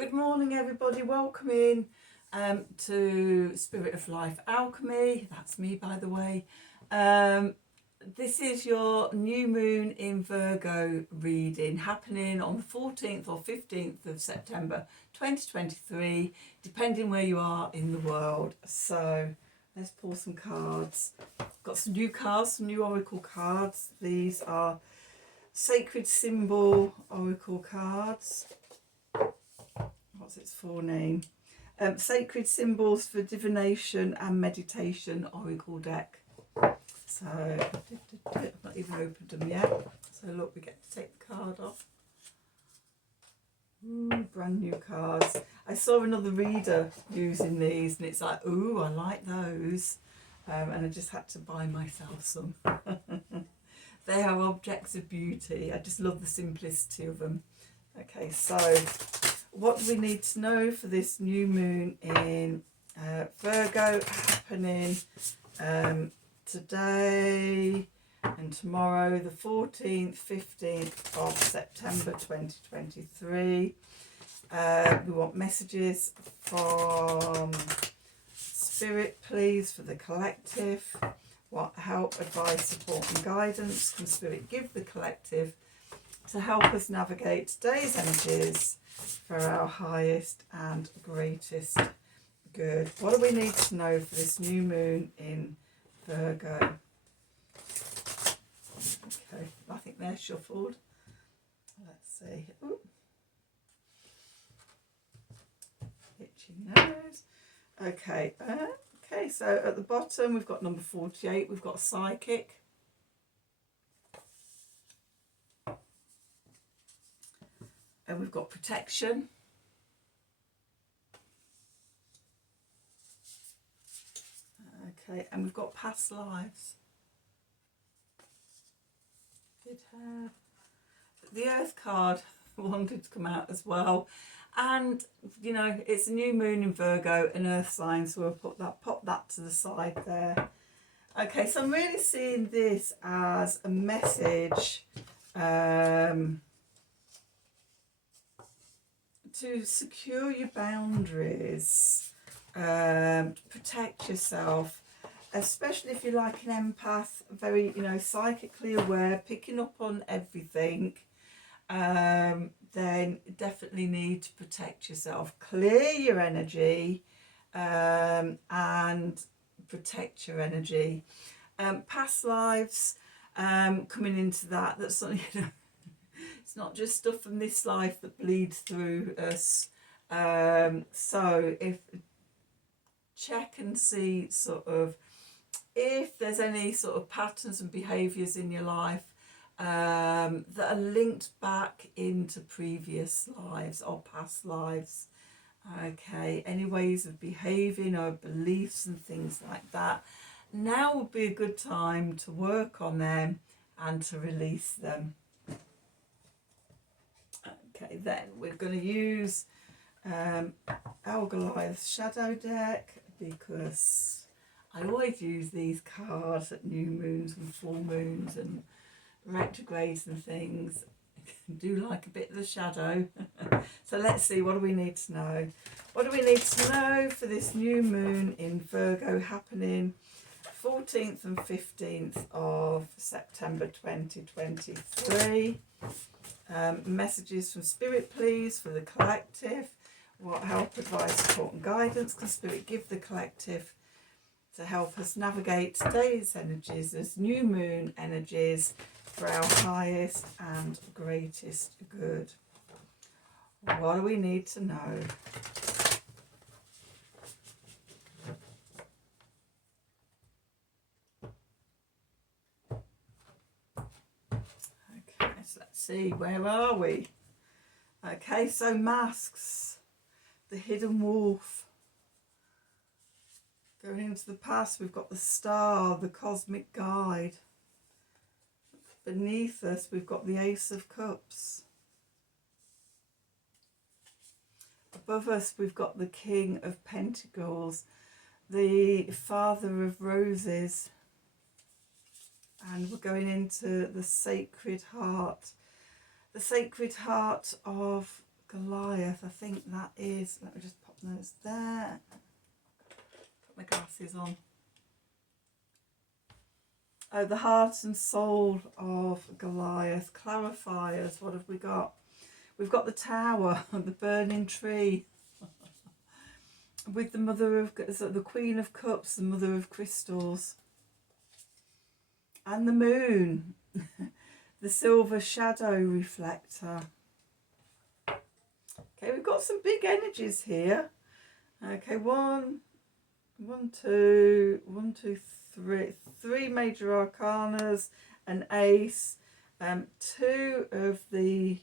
Good morning, everybody. Welcome in to Spirit of Life Alchemy. That's me, by the way. This is your new moon in Virgo reading happening on the 14th or 15th of September 2023, depending where you are in the world. So let's pull some cards. Got some new cards, some new oracle cards. These are Sacred Symbol oracle cards. What's its full name? Sacred Symbols for Divination and Meditation oracle deck. So I've not even opened them yet. So look, we get to take the card off. Brand new cards. I saw another reader using these and it's like, ooh, I like those. And I just had to buy myself some. They are objects of beauty. I just love the simplicity of them. Okay, so what do we need to know for this new moon in Virgo happening today and tomorrow, the 14th, 15th of September 2023. We want messages from Spirit, please, for the collective. What help, advice, support and guidance can Spirit give the collective to help us navigate today's energies for our highest and greatest good? What do we need to know for this new moon in Virgo? Okay, I think they're shuffled. Let's see. Ooh. Itchy nose. Okay, okay, so at the bottom we've got number 48, we've got Psychic. And we've got Protection. Okay, and we've got Past Lives. Good hair. The Earth card wanted to come out as well. And, you know, it's a new moon in Virgo, an Earth sign, so we'll pop that to the side there. Okay, so I'm really seeing this as a message to secure your boundaries, protect yourself, especially if you're like an empath, very, you know, psychically aware, picking up on everything, then definitely need to protect yourself, clear your energy, and protect your energy. Past lives, coming into that's something, you know, it's not just stuff from this life that bleeds through us. So if check and see sort of if there's any sort of patterns and behaviours in your life that are linked back into previous lives or past lives. Okay, any ways of behaving or beliefs and things like that. Now would be a good time to work on them and to release them. Okay, then we're going to use our Goliath Shadow deck because I always use these cards at new moons and full moons and retrogrades and things. I do like a bit of the shadow. So let's see, what do we need to know? What do we need to know for this new moon in Virgo happening 14th and 15th of September 2023? Messages from Spirit, please, for the collective. What help, advice, support and guidance can Spirit give the collective to help us navigate today's energies as new moon energies for our highest and greatest good? What do we need to know? Okay, so let's see, where are we? Okay, so masks, the hidden wolf. Going into the past, we've got the star, the cosmic guide. Beneath us, we've got the Ace of Cups. Above us, we've got the King of Pentacles, the Father of Roses. And we're going into the Sacred Heart. The Sacred Heart of Goliath, I think that is, let me just pop those there, put my glasses on. Oh, the heart and soul of Goliath, clarifiers, what have we got? We've got the tower, the burning tree, with the mother of, the Queen of Cups, the mother of crystals, and the moon, the silver shadow reflector. Okay, we've got some big energies here. Okay, one, two, three major arcanas, an ace, two of the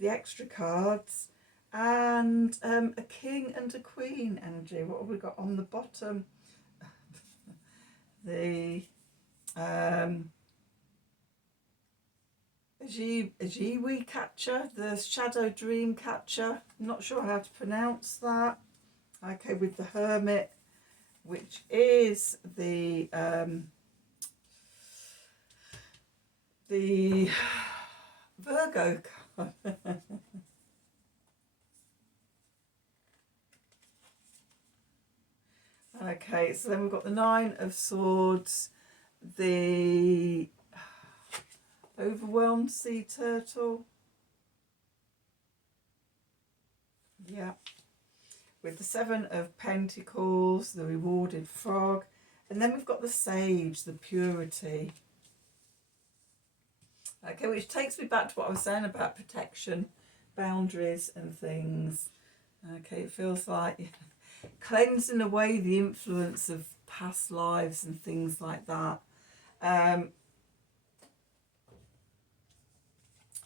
extra cards, and a king and a queen energy. What have we got on the bottom? The Ajiwi catcher, the shadow dream catcher. I'm not sure how to pronounce that. Okay, with the hermit, which is the Virgo card. Okay, so then we've got the Nine of Swords, the overwhelmed sea turtle. Yeah. With the Seven of Pentacles, the rewarded frog. And then we've got the sage, the purity. Okay, which takes me back to what I was saying about protection, boundaries and things. Okay, it feels like cleansing away the influence of past lives and things like that.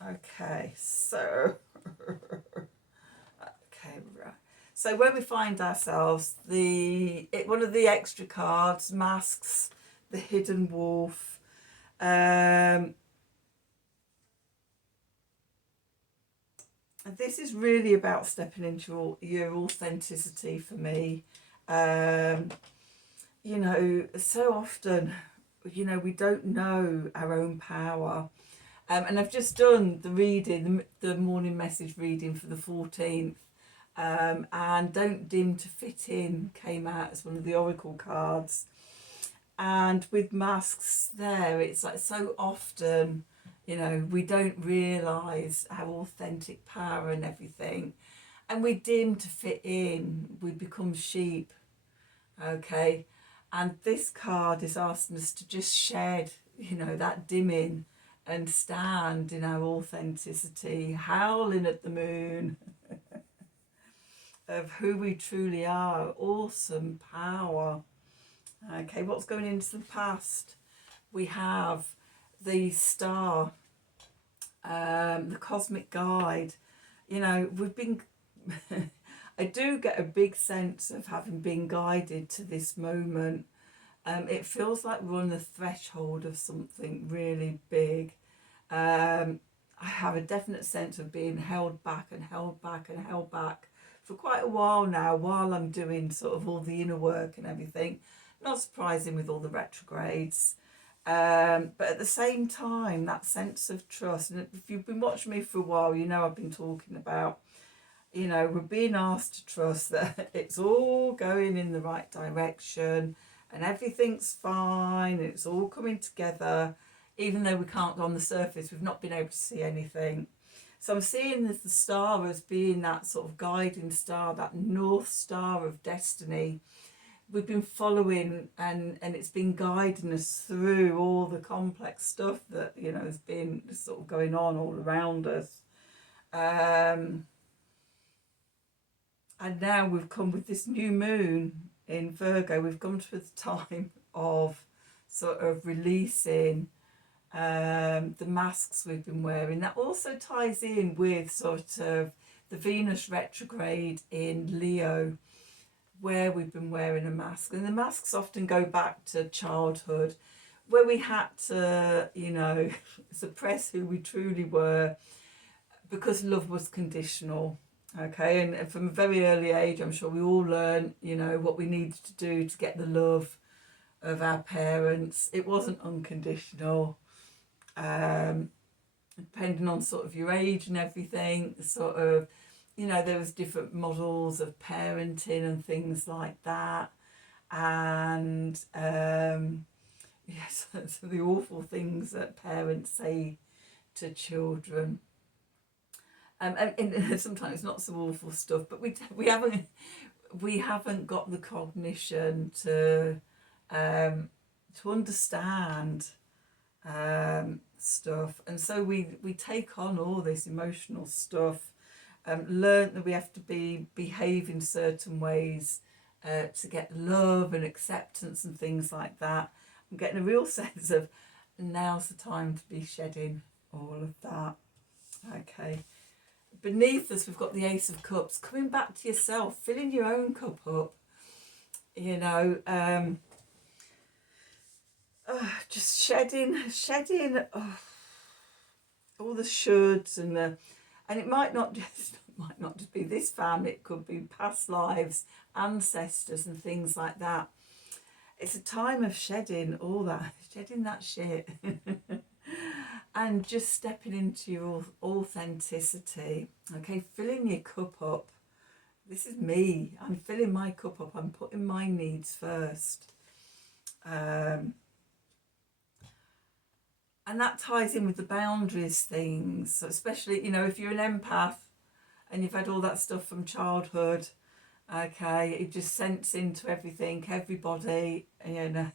Okay, so okay, right. So when we find ourselves, one of the extra cards, masks, the hidden wolf. This is really about stepping into your authenticity for me. You know, so often, you know, we don't know our own power. And I've just done the reading, the morning message reading for the 14th. And Don't Dim to Fit In came out as one of the oracle cards. And with masks there, it's like so often, you know, we don't realise our authentic power and everything. And we dim to fit in, we become sheep, okay? And this card is asking us to just shed, you know, that dimming and stand in our authenticity, howling at the moon of who we truly are, awesome power. Okay, what's going into the past? We have the star, the cosmic guide. You know, we've been, I do get a big sense of having been guided to this moment. It feels like we're on the threshold of something really big. I have a definite sense of being held back and held back and held back for quite a while now, while I'm doing sort of all the inner work and everything. Not surprising with all the retrogrades. But at the same time, that sense of trust, and if you've been watching me for a while, you know I've been talking about, you know, we're being asked to trust that it's all going in the right direction and everything's fine, and it's all coming together, even though we can't go on the surface, we've not been able to see anything. So I'm seeing the star as being that sort of guiding star, that north star of destiny. We've been following, and it's been guiding us through all the complex stuff that, you know, has been sort of going on all around us. And now we've come with this new moon in Virgo. We've come to the time of sort of releasing the masks we've been wearing. That also ties in with sort of the Venus retrograde in Leo, where we've been wearing a mask. And the masks often go back to childhood, where we had to, you know, suppress who we truly were because love was conditional. Okay, and from a very early age, I'm sure we all learned, you know, what we needed to do to get the love of our parents. It wasn't unconditional. Depending on sort of your age and everything, sort of you know, there was different models of parenting and things like that. And yes, so the awful things that parents say to children. And sometimes not so awful stuff, but we haven't got the cognition to understand stuff, and so we take on all this emotional stuff. Learn that we have to behave in certain ways to get love and acceptance and things like that. I'm getting a real sense of now's the time to be shedding all of that. Okay. Beneath us, we've got the Ace of Cups, coming back to yourself, filling your own cup up, you know, just shedding all the shoulds and it might not just be this family, it could be past lives, ancestors and things like that. It's a time of shedding all that, shedding that shit. And just stepping into your authenticity. Okay, filling your cup up. This is me. I'm filling my cup up. I'm putting my needs first. And that ties in with the boundaries things. So especially, you know, if you're an empath and you've had all that stuff from childhood, okay, it just sents into everything, everybody, you know.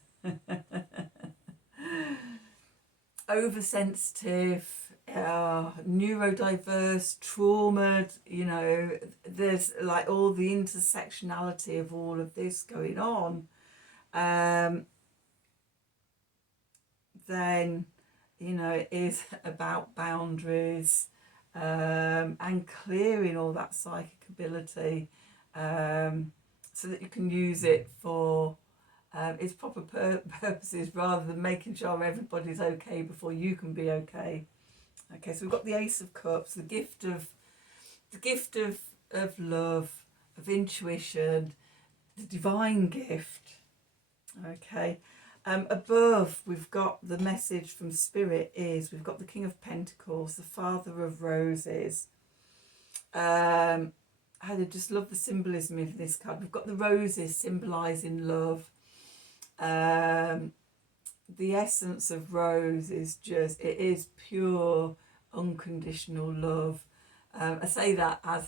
Oversensitive, neurodiverse, traumatized, you know, there's like all the intersectionality of all of this going on. Then, you know, it is about boundaries and clearing all that psychic ability so that you can use it for its proper purposes, rather than making sure everybody's okay before you can be okay. Okay, so we've got the Ace of Cups, the gift of love, of intuition, the divine gift. Okay, above we've got the message from Spirit is we've got the King of Pentacles, the Father of Roses. I just love the symbolism of this card. We've got the roses symbolising love. The essence of rose is just, it is pure unconditional love. I say that as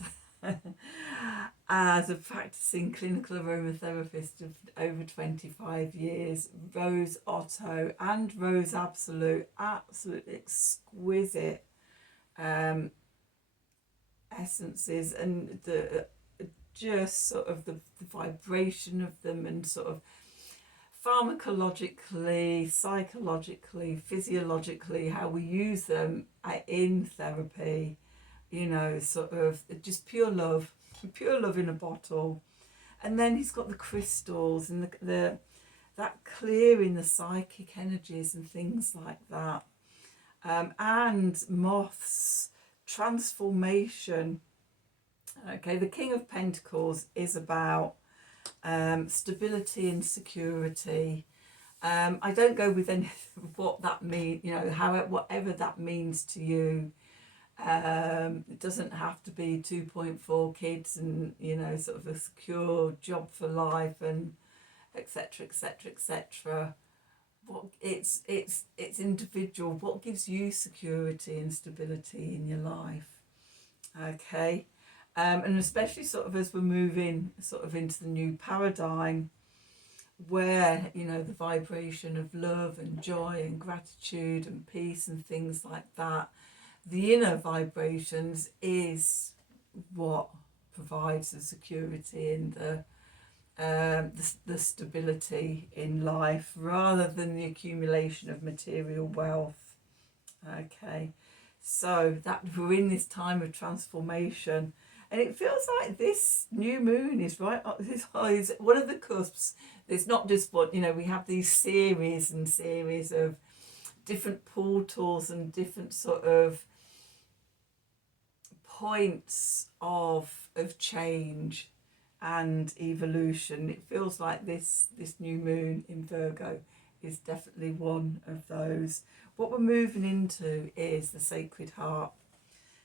as a practicing clinical aromatherapist of over 25 years. Rose Otto and Rose Absolute, absolutely exquisite essences, and the just sort of the vibration of them, and sort of pharmacologically, psychologically, physiologically, how we use them in therapy, you know, sort of just pure love in a bottle. And then he's got the crystals and the that clearing the psychic energies and things like that. And moths, transformation. Okay, the King of Pentacles is about stability and security. I don't go with any what that means, you know, whatever that means to you. It doesn't have to be 2.4 kids and, you know, sort of a secure job for life and etc, etc, etc. What it's individual. What gives you security and stability in your life? Okay. And especially sort of as we're moving sort of into the new paradigm, where, you know, the vibration of love and joy and gratitude and peace and things like that, the inner vibrations is what provides the security and the stability in life, rather than the accumulation of material wealth. Okay, so that we're in this time of transformation. And it feels like this new moon is right up this is one of the cusps. It's not just what, you know, we have these series and series of different portals and different sort of points of change and evolution. It feels like this new moon in Virgo is definitely one of those. What we're moving into is the Sacred Heart.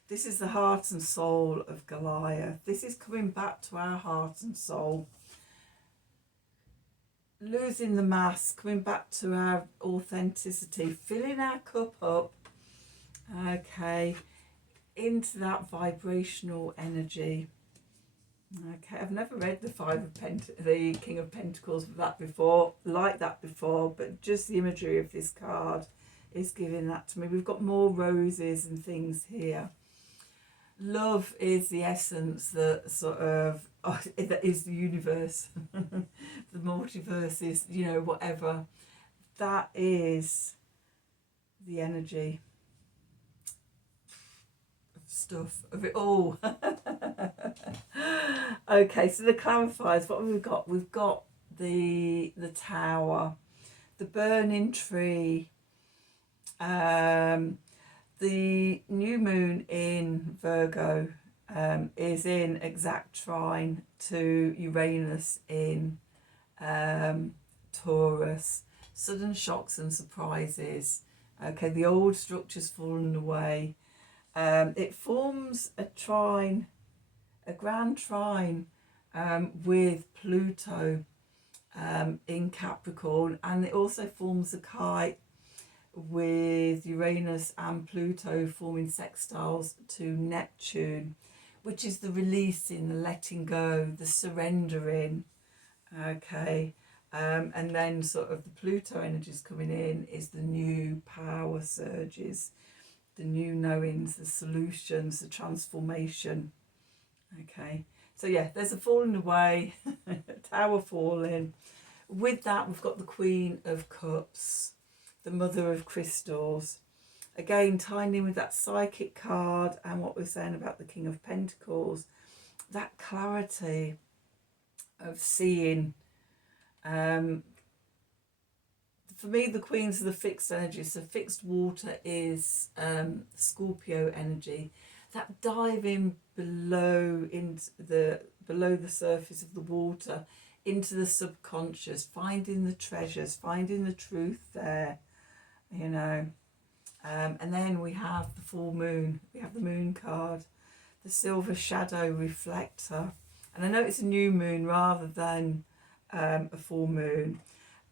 This is the heart and soul of Goliath. This is coming back to our heart and soul. Losing the mask, coming back to our authenticity, filling our cup up, okay, into that vibrational energy. Okay, I've never read the King of Pentacles like that before, but just the imagery of this card is giving that to me. We've got more roses and things here. Love is the essence that sort of, that is the universe. The multiverse is, you know, whatever. That is the energy stuff of it all. Okay, so the clarifiers, what have we got? We've got the tower, the burning tree, the new moon in Virgo is in exact trine to Uranus in Taurus. Sudden shocks and surprises. Okay, the old structure's fallen away. It forms a trine, a grand trine with Pluto in Capricorn, and it also forms a kite with Uranus and Pluto forming sextiles to Neptune, which is the releasing, the letting go, the surrendering. Okay, and then sort of the Pluto energies coming in is the new power surges, the new knowings, the solutions, the transformation. Okay, so yeah, there's a falling away, tower falling. With that, we've got the Queen of Cups, the Mother of Crystals. Again, tying in with that psychic card and what we're saying about the King of Pentacles, that clarity of seeing. For me, the Queens are the fixed energy. So fixed water is Scorpio energy. That diving below the surface of the water into the subconscious, finding the treasures, finding the truth there, you know. And then we have the full moon. We have the moon card, the silver shadow reflector. And I know it's a new moon rather than a full moon,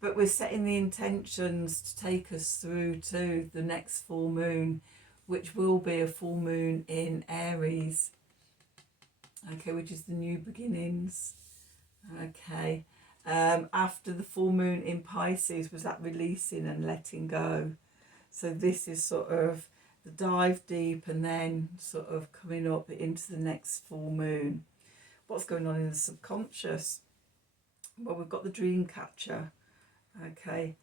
but we're setting the intentions to take us through to the next full moon, which will be a full moon in Aries, okay, which is the new beginnings. Okay, after the full moon in Pisces was that releasing and letting go. So this is sort of the dive deep and then sort of coming up into the next full moon. What's going on in the subconscious? Well, we've got the dream catcher. Okay,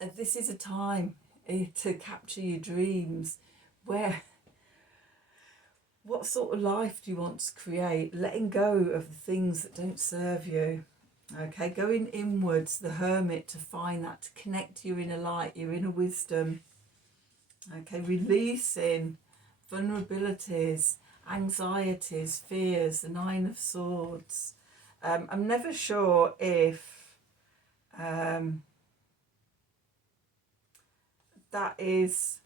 and this is a time to capture your dreams. What sort of life do you want to create? Letting go of the things that don't serve you. Okay, going inwards, the hermit, to find that, to connect to your inner light, your inner wisdom. Okay, releasing vulnerabilities, anxieties, fears, the Nine of Swords. I'm never sure if that is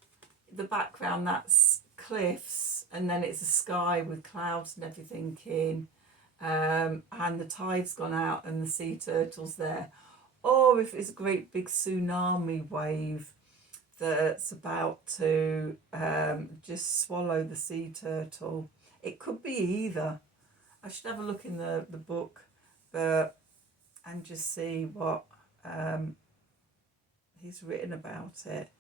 the background, that's cliffs, and then it's a sky with clouds and everything in, and the tide's gone out and the sea turtle's there, or if it's a great big tsunami wave that's about to just swallow the sea turtle. It could be either. I should have a look in the book, and just see what he's written about it.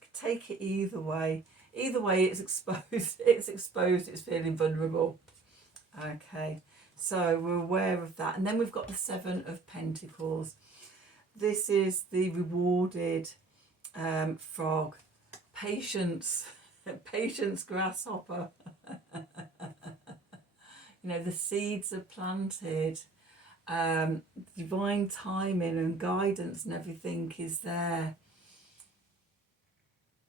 Could take it either way. Either way, it's exposed. It's feeling vulnerable. Okay, so we're aware of that. And then we've got the Seven of Pentacles. This is the rewarded frog. Patience. Patience grasshopper. You know, the seeds are planted. Divine timing and guidance and everything is there.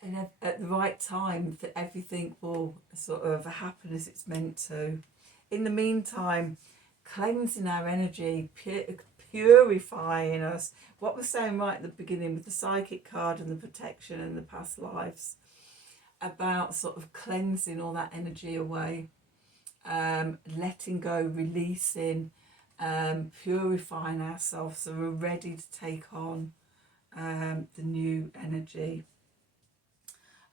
And at the right time, that everything will sort of happen as it's meant to. In the meantime, cleansing our energy, purifying us. What we're saying right at the beginning with the psychic card and the protection and the past lives. about sort of cleansing all that energy away, letting go, releasing, purifying ourselves so we're ready to take on the new energy.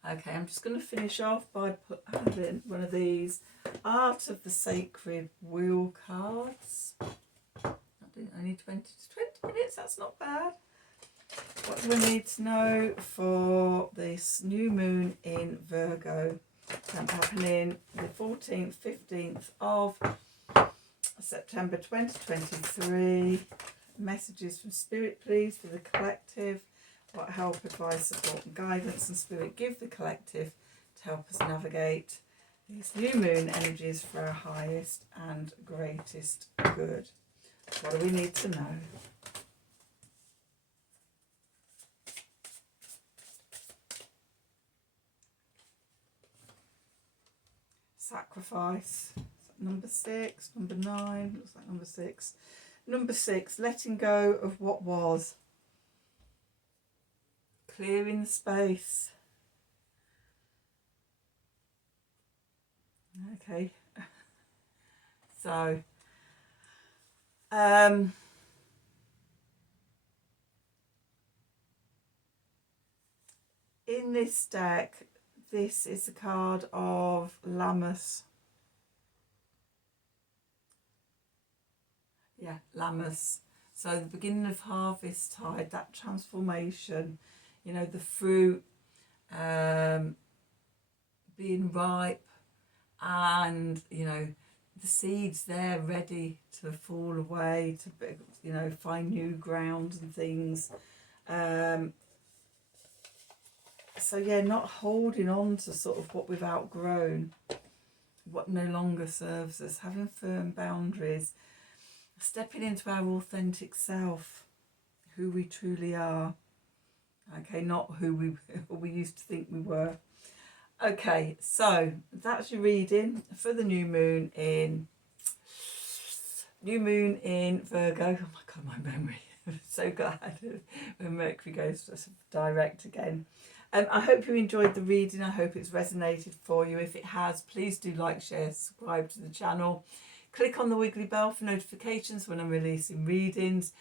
Okay, I'm just going to finish off by having one of these Art of the Sacred Wheel cards. Only 20 to 20 minutes, that's not bad. What do we need to know for this new moon in Virgo? Happening the 14th, 15th of September 2023. Messages from Spirit, please, for the collective. What help, advice, support and guidance and Spirit give the collective to help us navigate these new moon energies for our highest and greatest good. What do we need to know? Sacrifice. Number 6, number 9, looks like number 6. Number 6, letting go of what was. Clearing the space. Okay. So, in this deck, this is the card of Lammas. Yeah, Lammas. So the beginning of harvest tide, that transformation, you know, the fruit being ripe, and, you know, the seeds there ready to fall away, to, you know, find new ground and things. So yeah, not holding on to sort of what we've outgrown, what no longer serves us, having firm boundaries, stepping into our authentic self, who we truly are. Okay, not who we used to think we were. Okay, so that's your reading for the new moon in Virgo. Oh my God, my memory. I'm so glad when Mercury goes direct again. I hope you enjoyed the reading. I hope it's resonated for you. If it has, please do like, share, subscribe to the channel. Click on the wiggly bell for notifications when I'm releasing readings.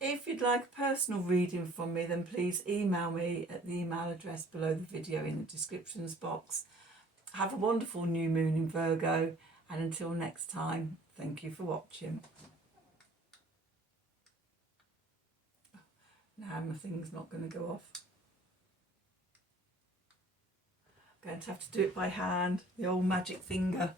If you'd like a personal reading from me, then please email me at the email address below the video in the descriptions box. Have a wonderful new moon in Virgo, and until next time, thank you for watching. Now my thing's not going to go off. I'm going to have to do it by hand, the old magic finger.